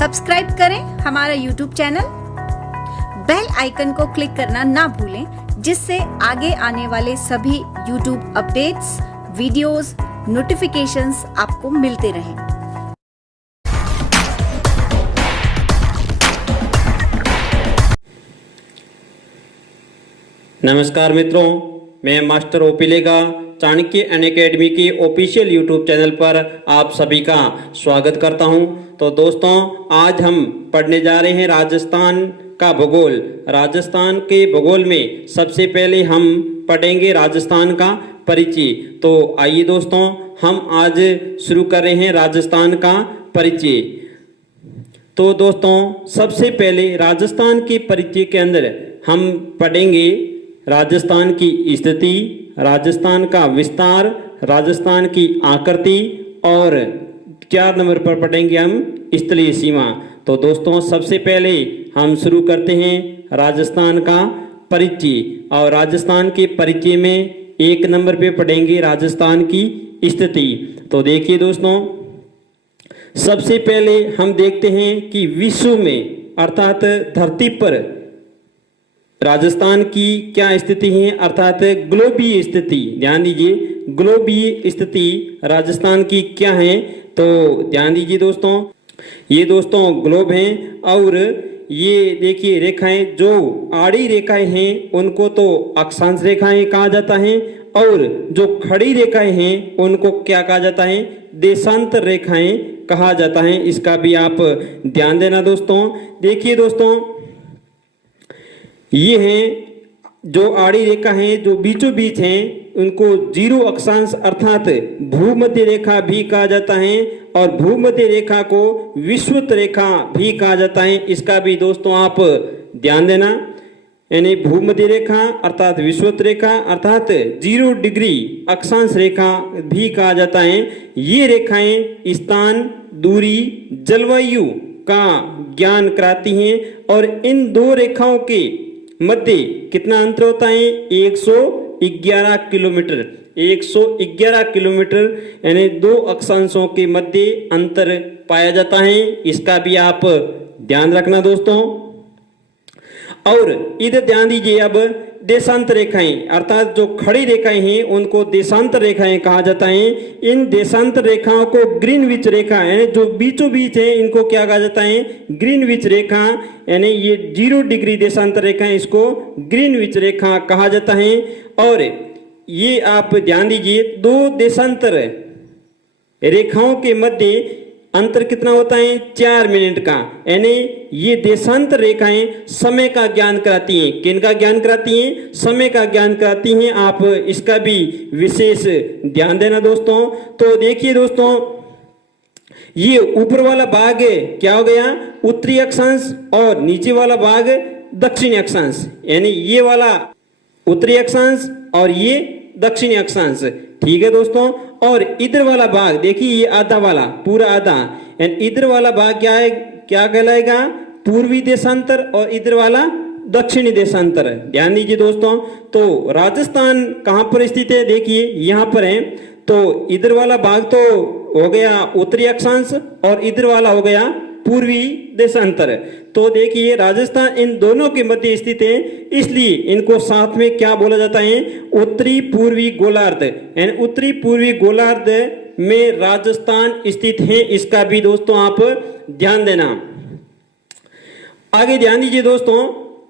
Subscribe करें हमारा YouTube channel, bell icon को क्लिक करना ना भूलें, जिससे आगे आने वाले सभी YouTube अपडेट्स, वीडियोस, नोटिफिकेशंस आपको मिलते रहें। नमस्कार मित्रों, मैं मास्टर ओपी लेगा चाणक्य अनअकैडमी के ऑफिशियल यूट्यूब चैनल पर आप सभी का स्वागत करता हूं। तो दोस्तों, आज हम पढ़ने जा रहे हैं राजस्थान का भूगोल। राजस्थान के भूगोल में सबसे पहले हम पढ़ेंगे राजस्थान का परिचय। तो आइए दोस्तों, हम आज शुरू कर रहे हैं राजस्थान का परिचय। तो दोस्तों, सबसे पहले राजस्थान के परिचय के अंदर हम पढ़ेंगे राजस्थान की स्थिति, राजस्थान का विस्तार, राजस्थान की आकृति और 4 नंबर पर पढ़ेंगे हम स्थलीय सीमा। तो दोस्तों, सबसे पहले हम शुरू करते हैं राजस्थान का परिचय। और राजस्थान के परिचय में 1 नंबर पे पढ़ेंगे राजस्थान की स्थिति। तो देखिए दोस्तों, सबसे पहले हम देखते हैं कि विश्व में अर्थात धरती पर राजस्थान की क्या स्थिति है, अर्थात ग्लोबीय स्थिति। ध्यान दीजिए, ग्लोबीय स्थिति राजस्थान की क्या है। तो ध्यान दीजिए दोस्तों, ये दोस्तों ग्लोब हैं और ये देखिए रेखाएं, जो आड़ी रेखाएं हैं उनको तो अक्षांश रेखाएं कहा जाता है और जो खड़ी रेखाएं हैं उनको क्या कहा जाता है, देशांतर रेखाएं कहा जाता है। इसका भी आप ध्यान देना दोस्तों। देखिए दोस्तों, ये हैं जो आड़ी रेखा है, जो बीचों बीच हैं, उनको जीरो अक्षांश अर्थात भूमध्य रेखा भी कहा जाता है और भूमध्य रेखा को विषुवत रेखा भी कहा जाता है। इसका भी दोस्तों आप ध्यान देना। यानी भूमध्य रेखा अर्थात विषुवत रेखा अर्थात 0 डिग्री अक्षांश रेखा भी कहा जाता है। ये रेखाएं स्थान, दूरी, जलवायु का ज्ञान कराती हैं और इन 2 रेखाओं के मध्य कितना अंतर होता है, 111 किलोमीटर। 111 किलोमीटर यानी 2 अक्षांशों के मध्य अंतर पाया जाता है। इसका भी आप ध्यान रखना दोस्तों। और इधर ध्यान दीजिए, अब देशांतर रेखाएं अर्थात जो खड़ी रेखाएं हैं उनको देशांतर रेखाएं कहा जाता है। इन देशांतर रेखाओं को ग्रीनविच रेखा यानी जो बीचों बीच है इनको क्या कहा जाता है, ग्रीनविच रेखा। यानी ये 0 डिग्री देशांतर रेखा है, इसको ग्रीनविच रेखा कहा जाता है। और ये आप ध्यान दीजिए, 2 देशांतर रेखाओं के मध्य अंतर कितना होता है, 4 मिनट का। यानी ये देशांतर रेखाएं समय का ज्ञान कराती हैं। किनका ज्ञान कराती हैं, समय का ज्ञान कराती हैं। आप इसका भी विशेष ध्यान देना दोस्तों। तो देखिए दोस्तों, ये ऊपर वाला भाग क्या हो गया, उत्तरी अक्षांश और नीचे वाला भाग दक्षिणी अक्षांश। यानी ये वाला उत्तरी अक्षांश और ये दक्षिणी अक्षांश। ठीक है दोस्तों। और इधर वाला भाग देखिए, ये आधा वाला पूरा आधा, एंड इधर वाला भाग क्या है, क्या कहलाएगा, पूर्वी देशांतर और इधर वाला दक्षिणी देशांतर। ध्यान दीजिए दोस्तों। तो राजस्थान कहां पर स्थित है, देखिए यहां पर है। तो इधर वाला भाग तो हो गया उत्तरी अक्षांश और इधर वाला हो गया पूर्वी देशांतर। तो देखिए राजस्थान इन दोनों के मध्य स्थित है, इसलिए इनको साथ में क्या बोला जाता है, उत्तरी पूर्वी गोलार्ध। यानी उत्तरी पूर्वी गोलार्ध में राजस्थान स्थित है। इसका भी दोस्तों आप ध्यान देना। आगे ध्यान दीजिए दोस्तों।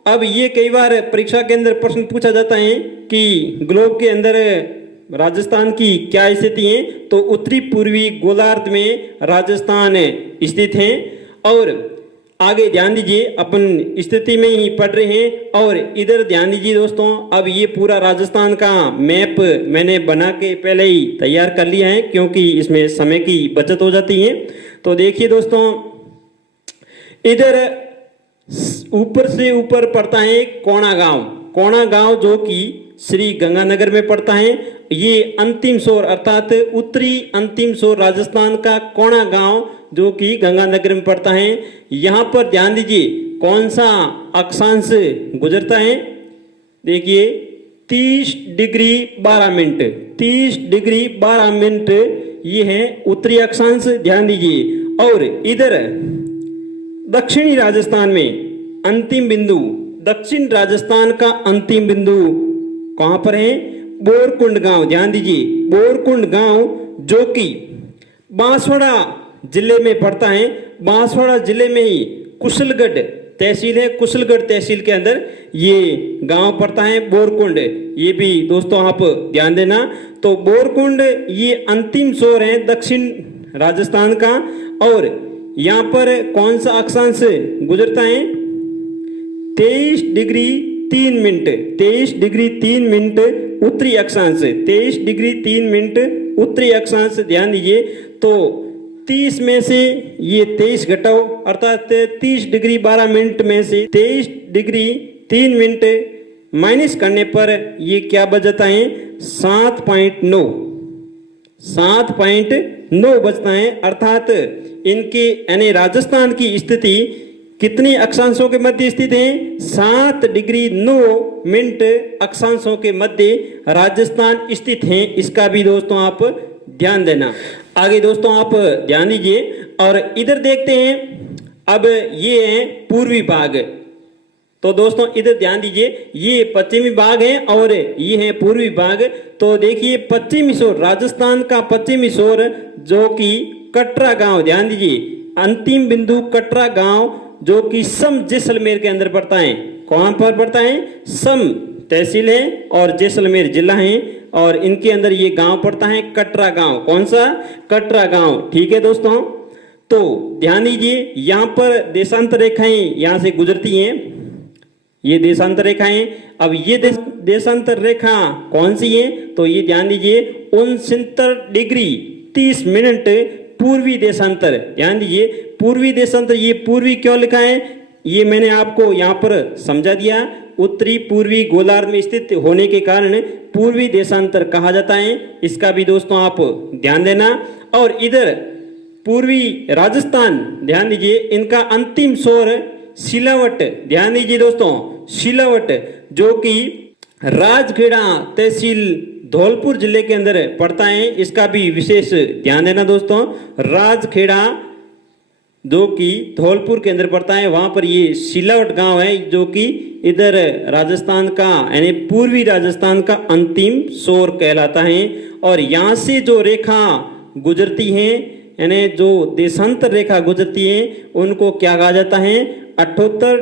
अब ये कई बार परीक्षा के अंदर प्रश्न पूछा जाता है कि ग्लोब के अंदर राजस्थान की क्या स्थिति है। तो उत्तरी पूर्वी गोलार्ध में राजस्थान स्थित है। और आगे ध्यान दीजिए, अपन स्थिति में ही पढ़ रहे हैं। और इधर ध्यान दीजिए दोस्तों, अब ये पूरा राजस्थान का मैप मैंने बना के पहले ही तैयार कर लिया है, क्योंकि इसमें समय की बचत हो जाती है। तो देखिए दोस्तों, इधर ऊपर से ऊपर पड़ता है कोणा गांव। कोणा गांव जो कि श्री गंगानगर में पड़ता है। ये अंतिम छोर अर्थात उत्तरी अंतिम छोर राजस्थान का कोणा गांव जो कि गंगानगर में पड़ता है। यहाँ पर ध्यान दीजिए कौन सा अक्षांश गुजरता है, देखिए 30 डिग्री 12 मिनट। 30 डिग्री 12 मिनट ये है उत्तरी अक्षांश, ध्यान दीजिए। और इधर दक्षिणी राजस्थान में अंतिम बिंदु, दक्षिण राजस्थान का अंतिम बिंदु कहां पर है? बोरकुंड गांव। ध्यान दीजिए, बोरकुंड गांव जो कि बांसवाड़ा जिले में पड़ता है। बांसवाड़ा जिले में ही कुशलगढ़ तहसील है, कुशलगढ़ तहसील के अंदर ये गांव पड़ता है बोरकुंड। ये भी दोस्तों आप ध्यान देना। तो बोरकुंड ये अंतिम छोर है दक्षिण राजस्थान का, और यहाँ पर कौन सा अक्षांश गुजरता है? 23 डिग्री 3 मिनट, 23 डिग्री 3 मिनट उत्तरी अक्षांश, 23 डिग्री 3 मिनट उत्तरी अक्षांश। ध्यान दीजिए, तो 30 में से ये 23 घटाओ, अर्थात 30 डिग्री 12 मिनट में से 23 डिग्री 3 मिनट माइनस करने पर ये क्या बच जाता है? 7.9, 7.9 बचता है। अर्थात इनके यानी राजस्थान की स्थिति कितने अक्षांशों के मध्य स्थित है? 7 डिग्री 9 मिनट अक्षांशों के मध्य राजस्थान स्थित है। इसका भी दोस्तों आप ध्यान देना। आगे दोस्तों आप ध्यान दीजिए और इधर देखते हैं। अब ये है पूर्वी भाग। तो दोस्तों इधर ध्यान दीजिए, ये पश्चिमी भाग है और ये है पूर्वी भाग। तो देखिए पश्चिमी छोर, राजस्थान का पश्चिमी छोर जो कि कटरा गांव, ध्यान दीजिए अंतिम बिंदु कटरा गांव जो कि सम जैसलमेर के अंदर पड़ता है। कहां पर पड़ता है? सम तहसील है और जैसलमेर जिला है, और इनके अंदर ये गांव पड़ता है कटरा गांव। कौन सा? कटरा गांव। ठीक है दोस्तों, तो ध्यान दीजिए यहाँ पर देशांतर रेखाएं यहाँ से गुजरती हैं, ये देशांतर रेखाएं। अब ये देशांतर रेखा कौन सी है? तो ये ध्यान दीजिए 69 डिग्री 30 मिनट पूर्वी देशांतर। ध्यान दीजिए पूर्वी देशांतर, ये पूर्वी क्यों लिखा है ये मैंने आपको यहाँ पर समझा दिया। उत्तरी पूर्वी गोलार्ध में स्थित होने के कारण पूर्वी देशांतर कहा जाता है। इसका भी दोस्तों आप ध्यान देना। और इधर पूर्वी राजस्थान, ध्यान दीजिए इनका अंतिम छोर सिलावट, ध्यान दीजिए दोस्तों सिलावट जो कि राजखेड़ा तहसील धौलपुर जिले के अंदर पड़ता है। इसका भी विशेष ध्यान देना दोस्तों। राजखेड़ा जो कि धौलपुर के अंदर पड़ता है, वहां पर ये सिलावट गांव है जो कि इधर राजस्थान का यानी पूर्वी राजस्थान का अंतिम छोर कहलाता है। और यहाँ से जो रेखा गुजरती है यानी जो देशांतर रेखा गुजरती है उनको क्या कहा जाता है? 78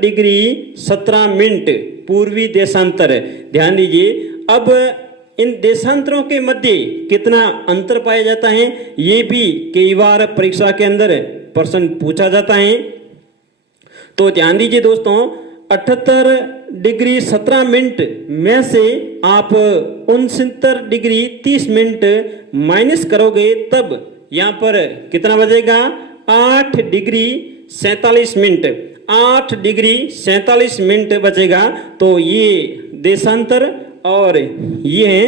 डिग्री 17 मिनट पूर्वी देशांतर। ध्यान दीजिए अब इन देशांतरों के मध्य कितना अंतर पाया जाता है ये भी कई बार परीक्षा के अंदर प्रश्न पूछा जाता है। तो ध्यान दीजिए दोस्तों 78 डिग्री 17 मिनट में से आप 69 डिग्री 30 मिनट माइनस करोगे तब यहाँ पर कितना बचेगा? 8 डिग्री 47 मिनट, 8 डिग्री 47 मिनट बचेगा। तो ये देशांतर और ये है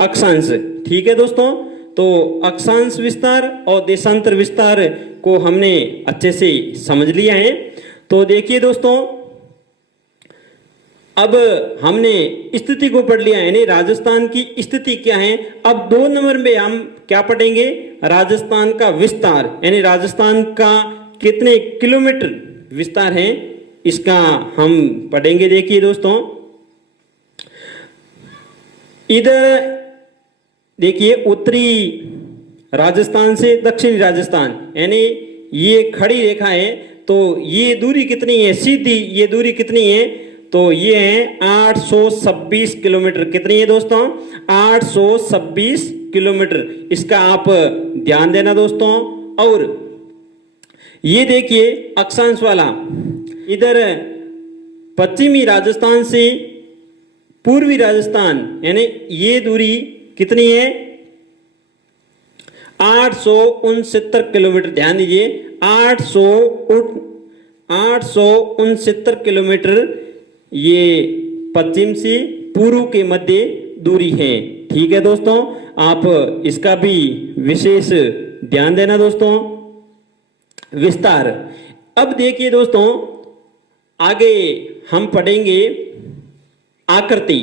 अक्षांश। ठीक है दोस्तों, तो अक्षांश विस्तार और देशांतर विस्तार को हमने अच्छे से समझ लिया है। तो देखिए दोस्तों अब हमने स्थिति को पढ़ लिया है, यानी राजस्थान की स्थिति क्या है। अब 2 नंबर में हम क्या पढ़ेंगे? राजस्थान का विस्तार, यानी राजस्थान का कितने किलोमीटर विस्तार है इसका हम पढ़ेंगे। देखिए दोस्तों इधर देखिए उत्तरी राजस्थान से दक्षिणी राजस्थान यानी ये खड़ी रेखा है, तो ये दूरी कितनी है? सीधी ये दूरी कितनी है? तो ये है 826 किलोमीटर। कितनी है दोस्तों? 826 किलोमीटर। इसका आप ध्यान देना दोस्तों। और ये देखिए अक्षांश वाला, इधर पश्चिमी राजस्थान से पूर्वी राजस्थान यानी ये दूरी कितनी है? 869 किलोमीटर। ध्यान दीजिए 869 किलोमीटर ये पश्चिम से पूर्व के मध्य दूरी है। ठीक है दोस्तों, आप इसका भी विशेष ध्यान देना दोस्तों। विस्तार। अब देखिए दोस्तों आगे हम पढ़ेंगे आकृति।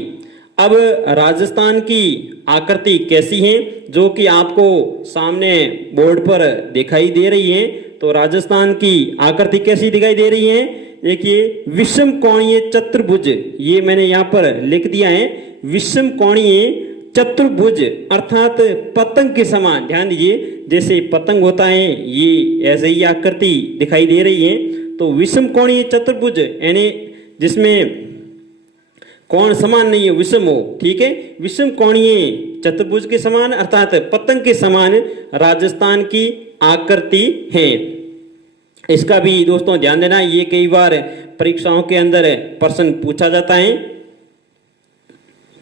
अब राजस्थान की आकृति कैसी है जो कि आपको सामने बोर्ड पर दिखाई दे रही है। तो राजस्थान की आकृति कैसी दिखाई दे रही है? देखिए, विषम कोणीय चतुर्भुज, ये मैंने यहाँ पर लिख दिया है, विषम कोणीय चतुर्भुज अर्थात पतंग के समान। ध्यान दीजिए, जैसे पतंग होता है ये ऐसे ही आकृति दिखाई दे रही है। तो विषम कोणीय चतुर्भुज यानी जिसमें कोण समान नहीं है, विषम हो, ठीक है, विषम कोणीय चतुर्भुज के समान अर्थात पतंग के समान राजस्थान की आकृति है। इसका भी दोस्तों ध्यान देना, ये कई बार परीक्षाओं के अंदर प्रश्न पूछा जाता है।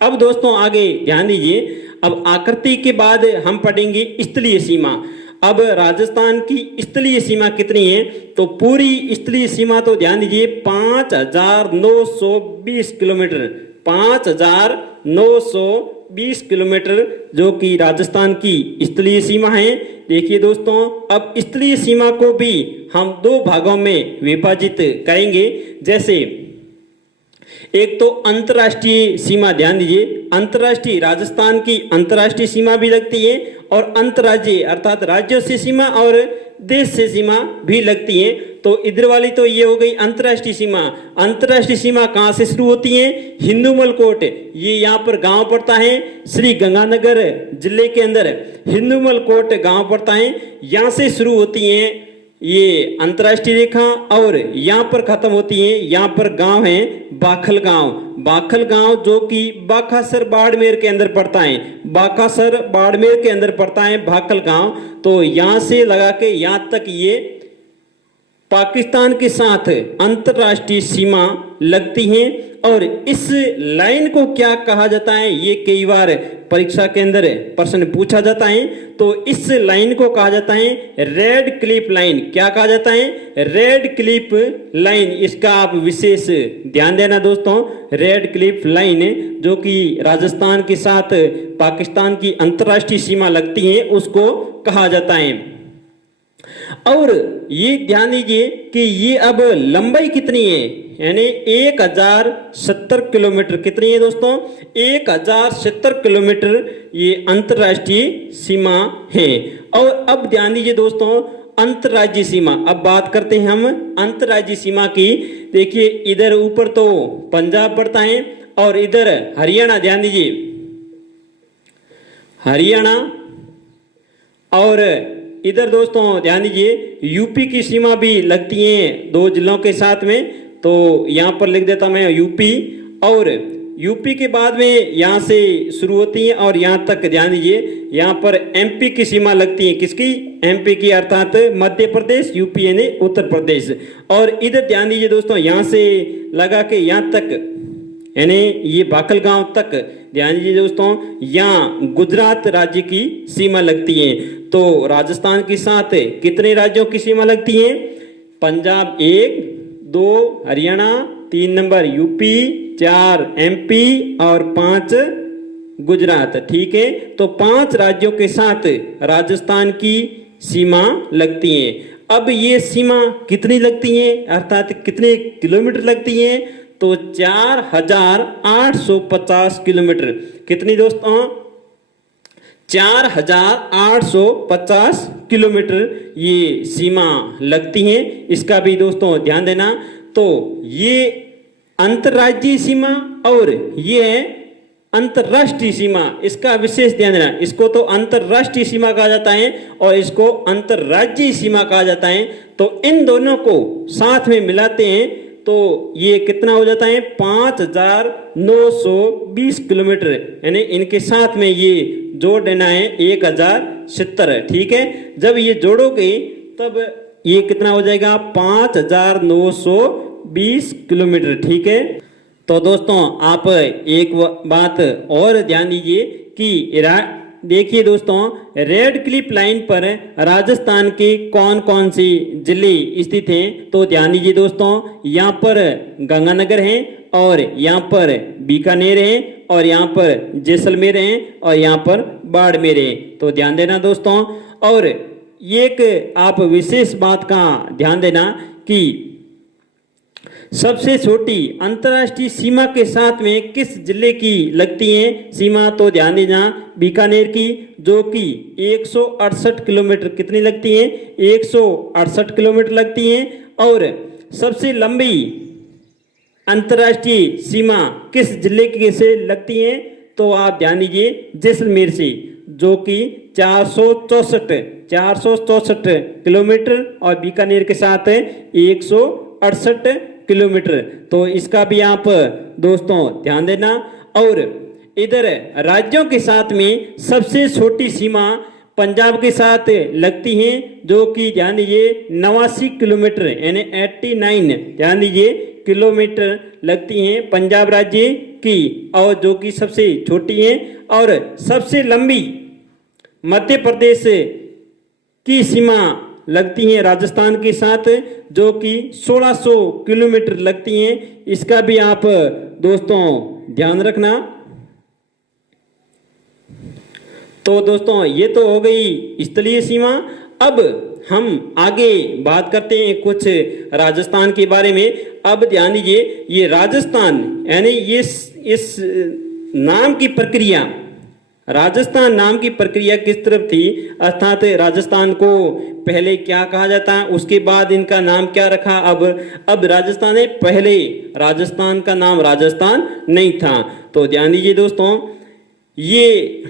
अब दोस्तों आगे ध्यान दीजिए, अब आकृति के बाद हम पढ़ेंगे स्थलीय सीमा। अब राजस्थान की स्थलीय सीमा कितनी है? तो पूरी स्थलीय सीमा तो ध्यान दीजिए 5,920 किलोमीटर, 5,920 किलोमीटर जो कि राजस्थान की स्थलीय सीमा है। देखिए दोस्तों, अब स्थलीय सीमा को भी हम दो भागों में विभाजित करेंगे। जैसे एक तो अंतर्राष्ट्रीय सीमा, ध्यान दीजिए, अंतर्राष्ट्रीय, राजस्थान की अंतर्राष्ट्रीय सीमा भी लगती है और अंतर्राज्यीय अर्थात राज्यों से सीमा और देश से सीमा भी लगती है। तो इधर वाली तो ये हो गई अंतर्राष्ट्रीय सीमा। अंतर्राष्ट्रीय सीमा कहाँ से शुरू होती है? हिंदूमल कोट, ये यहाँ पर गांव पड़ता है, श्री गंगानगर जिले के अंदर हिंदूमल कोट गांव पड़ता है। यहाँ से शुरू होती है ये अंतर्राष्ट्रीय रेखा और यहाँ पर खत्म होती है, यहाँ पर गांव है बाखल गांव। बाखल गांव जो कि बाखासर बाड़मेर के अंदर पड़ता है, बाखासर बाड़मेर के अंदर पड़ता है बाखल गांव। तो यहाँ से लगा के यहाँ तक ये पाकिस्तान के साथ अंतर्राष्ट्रीय सीमा लगती है। और इस लाइन को क्या कहा जाता है? ये कई बार परीक्षा के अंदर प्रश्न पूछा जाता है। तो इस लाइन को कहा जाता है रेड क्लिफ लाइन। क्या कहा जाता है? Red Cliff line. इसका आप विशेष ध्यान देना दोस्तों, रेड क्लिफ लाइन जो कि राजस्थान के साथ पाकिस्तान की अंतर्राष्ट्रीय सीमा लगती है उसको कहा जाता है। और ये ध्यान दीजिए कि ये अब लंबाई कितनी है, यानी 1070 किलोमीटर। कितनी है दोस्तों? 1070 किलोमीटर ये अंतर्राष्ट्रीय सीमा है। और अब ध्यान दीजिए दोस्तों, अंतर्राज्यीय सीमा। अब बात करते हैं हम अंतर्राज्यीय सीमा की। देखिए, इधर ऊपर तो पंजाब पड़ता है और इधर हरियाणा, ध्यान दीजिए, हरियाणा, और इधर दोस्तों ध्यान दीजिए यूपी की सीमा भी लगती है दो जिलों के साथ में। तो यहाँ पर लिख देता मैं यूपी, और यूपी के बाद में यहाँ से शुरू होती है और यहाँ तक ध्यान दीजिए यहाँ पर एमपी की सीमा लगती है। किसकी? एमपी की अर्थात मध्य प्रदेश, यूपी यानी उत्तर प्रदेश। और इधर ध्यान दीजिए दोस्तों, यहाँ से लगा के यहाँ तक यानी ये बाकल गांव तक ध्यान दीजिए दोस्तों, यहाँ गुजरात राज्य की सीमा लगती है। तो राजस्थान के साथ कितने राज्यों की सीमा लगती है? Punjab 1, 2 Haryana, 3 number UP, 4 MP और 5 गुजरात। ठीक है, तो 5 राज्यों के साथ राजस्थान की सीमा लगती है। अब ये सीमा कितनी लगती है अर्थात कितने किलोमीटर लगती है? तो 4,850 किलोमीटर। कितनी दोस्तों? 4,850 किलोमीटर ये सीमा लगती है। इसका भी दोस्तों ध्यान देना। तो ये अंतर्राज्यीय सीमा और ये है अंतर्राष्ट्रीय सीमा, इसका विशेष ध्यान देना। इसको तो अंतर्राष्ट्रीय सीमा कहा जाता है और इसको अंतर्राज्यीय सीमा कहा जाता है। तो इन दोनों को साथ में मिलाते हैं तो ये कितना हो जाता है? 5,920 किलोमीटर, यानी इनके साथ में ये जोड़ देना है 1,070। ठीक है, जब ये जोड़ोगे तब ये कितना हो जाएगा? 5,920 किलोमीटर। ठीक है, तो दोस्तों आप एक बात और ध्यान दीजिए कि देखिए दोस्तों, रेड क्लिफ लाइन पर राजस्थान के कौन कौन सी जिले स्थित हैं? तो ध्यान दीजिए दोस्तों, यहाँ पर गंगानगर है और यहाँ पर बीकानेर है और यहाँ पर जैसलमेर है और यहाँ पर बाड़मेर है। तो ध्यान देना दोस्तों। और एक आप विशेष बात का ध्यान देना कि सबसे छोटी अंतर्राष्ट्रीय सीमा के साथ में किस जिले की लगती है सीमा? तो ध्यान देना, बीकानेर की, जो कि 168 किलोमीटर कितनी लगती है? 168 किलोमीटर लगती है। और सबसे लंबी अंतर्राष्ट्रीय सीमा किस जिले के से लगती है? तो आप ध्यान दीजिए, जैसलमेर से, जो कि 464 किलोमीटर और बीकानेर के साथ 168 किलोमीटर। तो इसका भी आप दोस्तों ध्यान देना। और इधर राज्यों के साथ में सबसे छोटी सीमा पंजाब के साथ लगती है, जो कि ध्यान दीजिए 89 किलोमीटर यानी 89 ध्यान दीजिए किलोमीटर लगती हैं पंजाब राज्य की, और जो कि सबसे छोटी है। और सबसे लंबी मध्य प्रदेश की सीमा लगती है राजस्थान के साथ, जो कि 1600 किलोमीटर लगती हैं। इसका भी आप दोस्तों ध्यान रखना। तो दोस्तों ये तो हो गई स्थलीय सीमा। अब हम आगे बात करते हैं कुछ राजस्थान के बारे में। अब ध्यान दीजिए, ये राजस्थान यानी ये इस नाम की प्रक्रिया, राजस्थान नाम की प्रक्रिया किस तरफ थी, अर्थात राजस्थान को पहले क्या कहा जाता है, उसके बाद इनका नाम क्या रखा। अब राजस्थान है, पहले राजस्थान का नाम राजस्थान नहीं था। तो ध्यान दीजिए दोस्तों, ये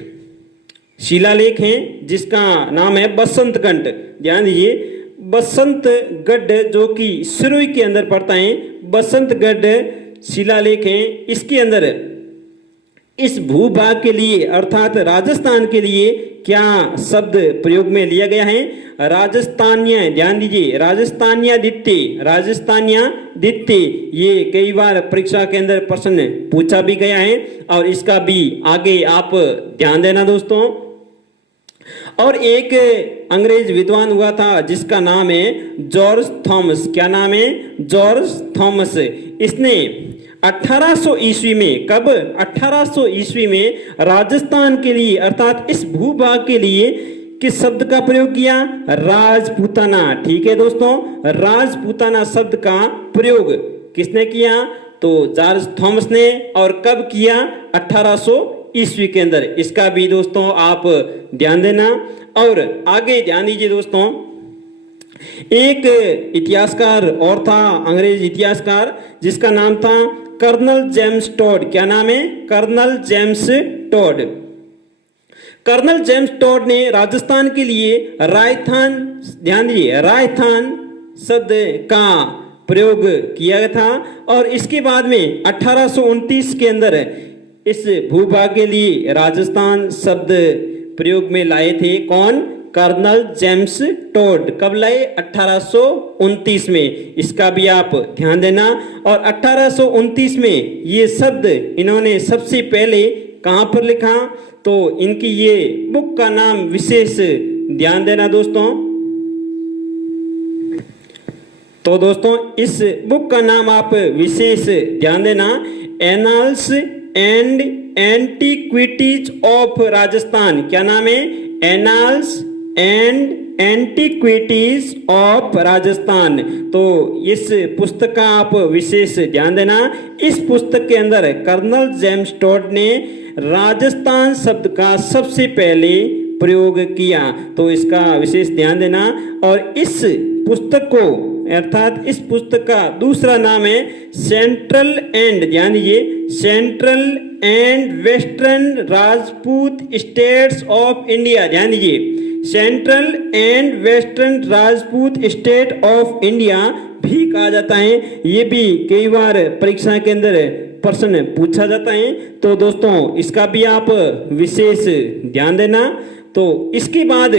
शिलालेख है जिसका नाम है बसंतगढ़। ध्यान दीजिए, बसंतगढ़ जो कि सिरोही के अंदर पड़ता है, बसंतगढ़ शिलालेख है। इसके अंदर इस भूभाग के लिए अर्थात राजस्थान के लिए क्या शब्द प्रयोग में लिया गया है? राजस्थान्य। ध्यान दीजिए, राजस्थान्यादित्य। ये कई बार परीक्षा के अंदर प्रश्न पूछा भी गया है, और इसका भी आगे आप ध्यान देना दोस्तों। और एक अंग्रेज विद्वान हुआ था जिसका नाम है जॉर्ज थॉमस। क्या नाम है? George Thomas. इसने 1800 ईस्वी में, कब? 1800 ईस्वी में राजस्थान के लिए अर्थात इस भूभाग के लिए किस शब्द का प्रयोग किया? राजपूताना। ठीक है दोस्तों, राजपूताना शब्द का प्रयोग किसने किया? तो जॉर्ज थॉमस ने। और कब किया? 1800 ईस्वी के अंदर। इसका भी दोस्तों आप ध्यान देना। और आगे ध्यान दीजिए दोस्तों, एक इतिहासकार और था, अंग्रेज इतिहासकार, जिसका नाम था कर्नल जेम्स टॉड। क्या नाम है? Colonel James Tod. Colonel James Tod ने राजस्थान के लिए राजस्थान, ध्यान दीजिए, राजस्थान शब्द का प्रयोग किया था। और इसके बाद में 1829 के अंदर इस भूभाग के लिए राजस्थान शब्द प्रयोग में लाए थे। कौन? Colonel James Tod. कब लाए? 1829 में। इसका भी आप ध्यान देना। और 1829 में ये शब्द इन्होंने सबसे पहले कहां पर लिखा? तो इनकी ये बुक का नाम विशेष ध्यान देना दोस्तों। तो दोस्तों इस बुक का नाम आप विशेष ध्यान देना, annals and antiquities of Rajasthan. क्या नाम है? Annals and antiquities of Rajasthan. तो इस पुस्तक का आप विशेष ध्यान देना। इस पुस्तक के अंदर कर्नल जेम्स टॉड ने राजस्थान शब्द का सबसे पहले प्रयोग किया। तो इसका विशेष ध्यान देना। और इस पुस्तक को अर्थात इस पुस्तक का दूसरा नाम है सेंट्रल एंड, ध्यान दीजिए, central and western Rajput states of India. ध्यान दीजिए, central and western Rajput state of India भी कहा जाता है। ये भी कई बार परीक्षा के अंदर प्रश्न पूछा जाता है। तो दोस्तों इसका भी आप विशेष ध्यान देना। तो इसके बाद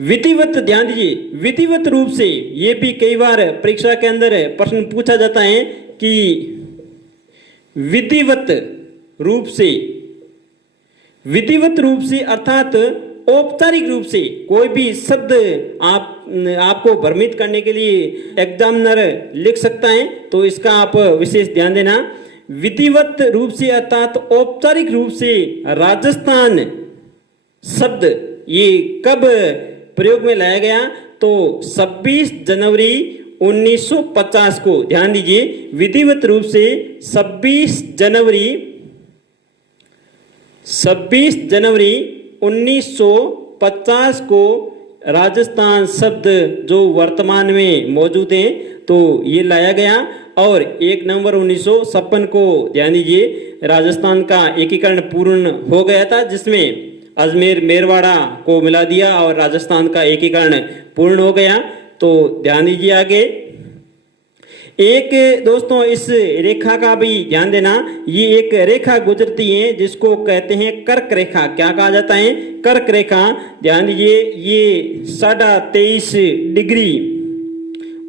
विधिवत, ध्यान दीजिए, विधिवत रूप से ये भी कई बार परीक्षा के अंदर प्रश्न पूछा जाता है कि विधिवत रूप से अर्थात औपचारिक रूप से कोई भी शब्द आपको भ्रमित करने के लिए एग्जामिनर लिख सकता है। तो इसका आप विशेष ध्यान देना। विधिवत रूप से अर्थात औपचारिक रूप से राजस्थान शब्द ये कब प्रयोग में लाया गया? तो 26 जनवरी 1950 को, ध्यान दीजिए, विधिवत रूप से 26 जनवरी 1950 को राजस्थान शब्द जो वर्तमान में मौजूद हैं तो ये लाया गया। और 1 नवंबर 1956 को, ध्यान दीजिए, राजस्थान का एकीकरण पूर्ण हो गया था, जिसमें अजमेर मेरवाड़ा को मिला दिया और राजस्थान का एकीकरण पूर्ण हो गया। तो ध्यान दीजिए आगे एक दोस्तों इस रेखा का भी ध्यान देना, ये एक रेखा गुजरती है जिसको कहते हैं कर्क रेखा। क्या कहा जाता है? कर्क रेखा। ध्यान दीजिए, ये 23.5 डिग्री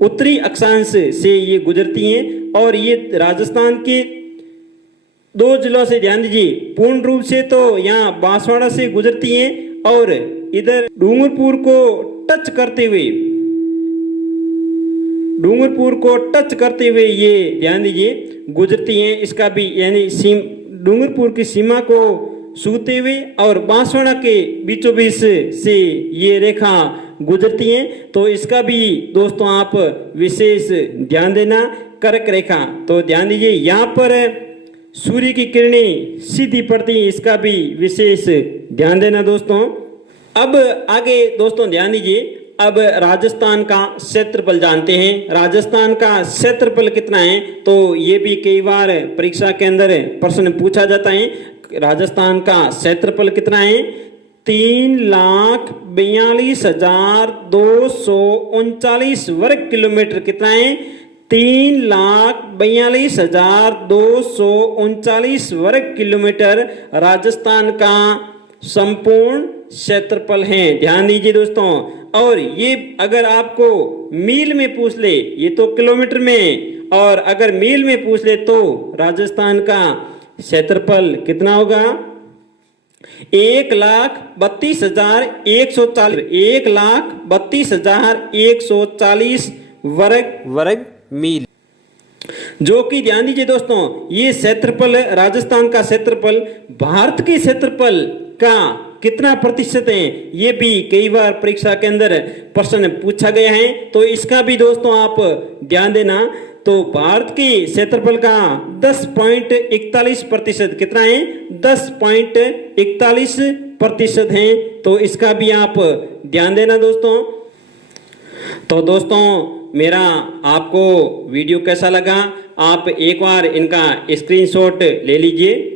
उत्तरी अक्षांश से ये गुजरती हैं और ये राजस्थान के 2 जिलों से, ध्यान दीजिए, पूर्ण रूप से तो यहाँ बांसवाड़ा से गुजरती हैं और इधर डूंगरपुर को टच करते हुए ये, ध्यान दीजिए, गुजरती हैं। इसका भी यानी डूंगरपुर की सीमा को छूते हुए और बांसवाड़ा के बीचों बीच से ये रेखा गुजरती हैं। तो इसका भी दोस्तों आप विशेष ध्यान देना, कर्क रेखा। तो ध्यान दीजिए, यहाँ पर सूर्य की किरणें सीधी पड़ती हैं, इसका भी विशेष ध्यान देना दोस्तों। अब आगे दोस्तों ध्यान दीजिए, अब राजस्थान का क्षेत्रफल जानते हैं। राजस्थान का क्षेत्रफल कितना है? तो ये भी कई बार परीक्षा के अंदर प्रश्न पूछा जाता है। राजस्थान का क्षेत्रफल कितना है? 3,42,239 वर्ग किलोमीटर। कितना है? 3,42,239 वर्ग किलोमीटर राजस्थान का संपूर्ण क्षेत्रफल है। ध्यान दीजिए दोस्तों। और ये अगर आपको मील में पूछ ले, ये तो किलोमीटर में, और अगर मील में पूछ ले तो राजस्थान का क्षेत्रफल कितना होगा? 1,32,140 वर्ग मील, जो कि ध्यान दीजिए दोस्तों, ये क्षेत्रफल, राजस्थान का क्षेत्रफल भारत के क्षेत्रफल का कितना प्रतिशत है, ये भी कई बार परीक्षा के अंदर प्रश्न पूछा गया है। तो इसका भी दोस्तों आप ध्यान देना। तो भारत के क्षेत्रफल का 10.41%, कितना है? 10.41% है। तो इसका भी आप ध्यान देना दोस्तों। तो दोस्तों मेरा आपको वीडियो कैसा लगा, आप एक बार इनका स्क्रीनशॉट ले लीजिए।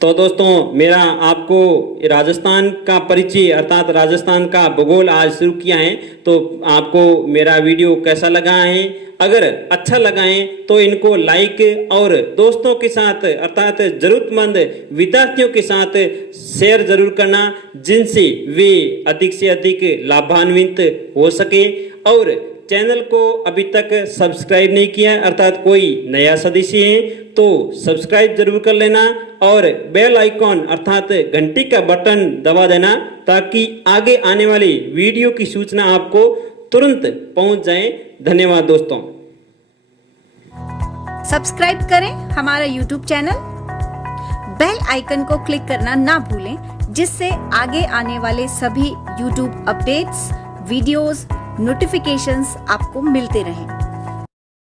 तो दोस्तों मेरा आपको राजस्थान का परिचय अर्थात राजस्थान का भूगोल आज शुरू किया है। तो आपको मेरा वीडियो कैसा लगा है? अगर अच्छा लगा है तो इनको लाइक और दोस्तों के साथ अर्थात जरूरतमंद विद्यार्थियों के साथ शेयर जरूर करना, जिनसे वे अधिक से अधिक लाभान्वित हो सके। और चैनल को अभी तक सब्सक्राइब नहीं किया है अर्थात कोई नया सदस्य है तो सब्सक्राइब जरूर कर लेना और बेल आइकॉन अर्थात घंटी का बटन दबा देना, ताकि आगे आने वाली वीडियो की सूचना आपको तुरंत पहुंच जाए। धन्यवाद दोस्तों। सब्सक्राइब करें हमारा यूट्यूब चैनल, बेल आइकन को क्लिक करना ना भूलें, जिससे आगे आने वाले सभी यूट्यूब अपडेट्स, वीडियोस, नोटिफिकेशंस आपको मिलते रहें।